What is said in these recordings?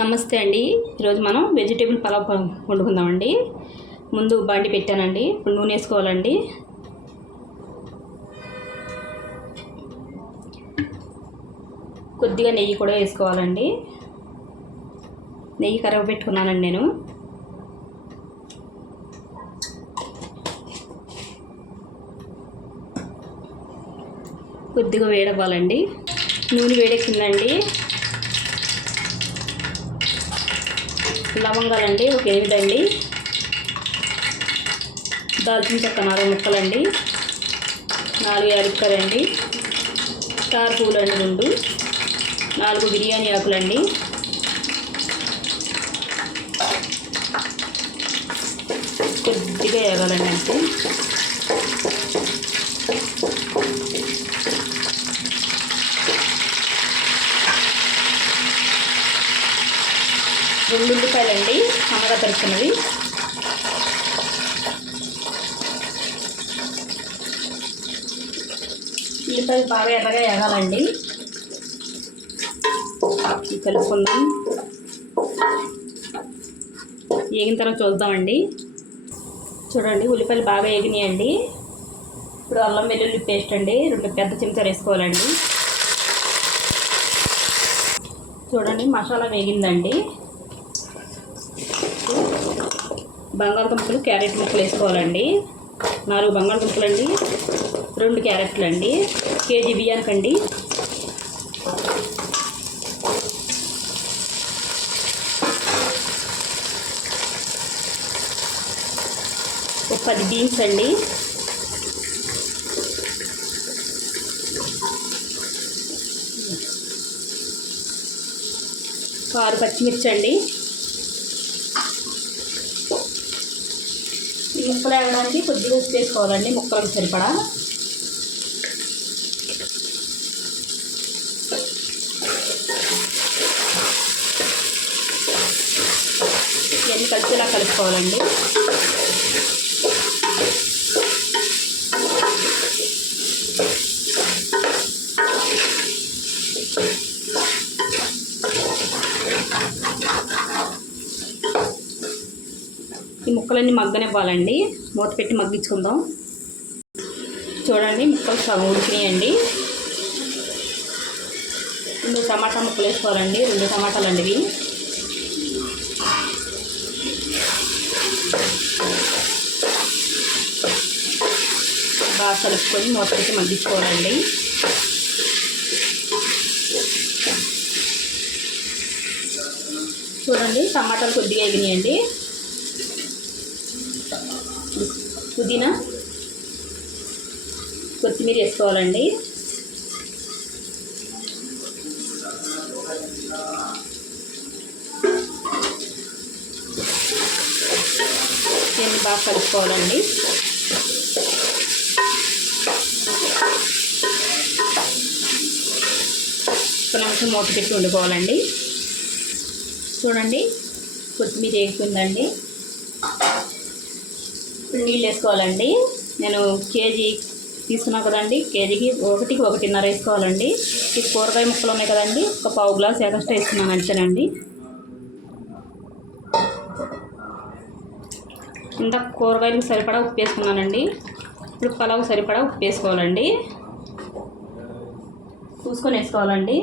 నమస్తే అండి. ఈరోజు మనం వెజిటేబుల్ పలావ్ వండుకుందామండి. ముందు బండి పెట్టానండి. ఇప్పుడు నూనె వేసుకోవాలండి. కొద్దిగా నెయ్యి కూడా వేసుకోవాలండి. నెయ్యి కరవ పెట్టుకున్నానండి నేను. కొద్దిగా వేడవ్వాలండి. నూనె వేడెక్కిందండి. లవంగాలండి ఒక ఎనిమిదండి దాల్చిన చెక్క నాలుగు ముక్కలండి. నాలుగు యాలక్కలండి స్టార్ పూలు అండి రెండు. నాలుగు బిర్యానీ ఆకులండి. కొద్దిగా వేగాలండి అంతే. రెండు ఉల్లిపాయలండి సన్నగా తరుక్కున్నవి ఉల్లిపాయలు బాగా ఎర్రగా ఎగాలండి. కలుపుకుందాం. ఏగిన తర్వాత చూద్దామండి. చూడండి ఉల్లిపాయలు బాగా ఏగినాయండి. ఇప్పుడు అల్లం వెల్లుల్లి పేస్ట్ అండి. రెండు పెద్ద చెంచాలు వేసుకోవాలండి. చూడండి మసాలా వేగిందండి. బంగాళదుంపలు క్యారెట్ ముక్కలు వేసుకోవాలండి. నాలుగు బంగాళదుంపలు అండి. రెండు క్యారెట్లు అండి. కేజీ బియ్యానికండి ఒక పది బీన్స్ అండి. ఆరు పచ్చిమిర్చి అండి. ఈ ముక్కలు వేయడానికి కొద్దిగా ఉప్పు వేసుకోవాలండి ముక్కలకు సరిపడా. ఇవన్నీ కలిసేలా కలుపుకోవాలండి. ఈ ముక్కలన్నీ మగ్గనివ్వాలండి. మూత పెట్టి మగ్గించుకుందాం. చూడండి ముక్కలు సగం ఉడికినాయండి. రెండు టమాటా ముక్కలు వేసుకోవాలండి. రెండు టమాటాలు అండి ఇవి బాగా కలుపుకొని మూత పెట్టి మగ్గించుకోవాలండి. చూడండి టమాటాలు కొద్దిగా ఎగినాయండి. పుదీనా కొత్తిమీర వేసుకోవాలండి. దీన్ని బాగా కలుపుకోవాలండి. ఒక నిమిషం మూత పెట్టి వండుకోవాలండి చూడండి కొత్తిమీర వేగుతుందండి. నీళ్ళు వేసుకోవాలండి. నేను కేజీ తీసుకున్నాను కదండి. కేజీకి ఒకటికి ఒకటిన్నర వేసుకోవాలండి. ఈ కూరగాయ ముక్కలు ఉన్నాయి కదండి. ఒక పావు గ్లాస్ ఎక్స్ట్రా వేసుకున్నాను అంతేనండి. ఇంత కూరగాయలకు సరిపడా ఉప్పు వేసుకున్నానండి. ఇప్పుడు పలావు సరిపడా ఉప్పు వేసుకోవాలండి. చూసుకొని వేసుకోవాలండి.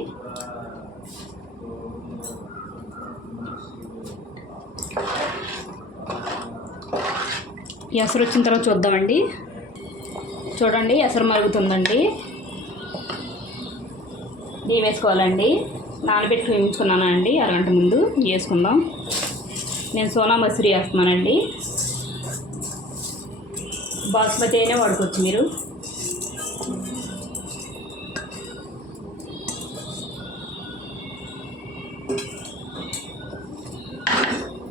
ఎసరు వచ్చిన తర్వాత చూద్దామండి. చూడండి ఎసరు మరుగుతుందండి. బియ్యం వేసుకోవాలండి. నానబెట్టి వేయించుకున్నానండి. అరగంట ముందు వేసుకుందాం. నేను సోనా మసూరి వేస్తున్నానండి. బాస్మతి అయినా వాడుకోవచ్చు మీరు.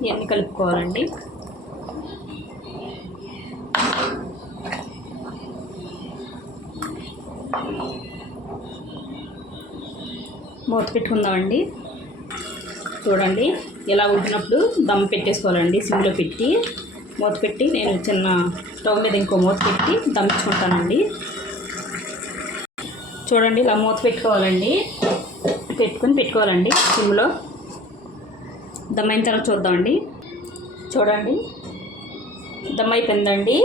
ఇవన్నీ కలుపుకోవాలండి. మూత పెట్టుకుందామండి చూడండి ఇలా ఉడికినప్పుడు దమ్ పెట్టేసుకోవాలండి సిమ్లో పెట్టి. మూత పెట్టి నేను చిన్న స్టవ్ మీద ఇంకో మూత పెట్టి దమ్మించుకుంటానండి చూడండి ఇలా మూత పెట్టుకోవాలండి. పెట్టుకొని పెట్టుకోవాలండి సిమ్లో. దమ్ అయిన తర్వాత చూద్దామండి. చూడండి దమ్ అయిపోయిందండి.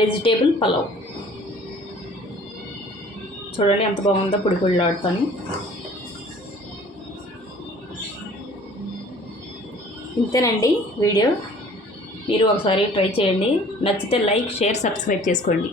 వెజిటేబుల్ పలావ్. చూడండి ఎంత బాగుందో పొడి పొడిలాడుతాని ఇంతేనండి వీడియో. మీరు ఒకసారి ట్రై చేయండి. నచ్చితే లైక్ షేర్ సబ్స్క్రైబ్ చేసుకోండి.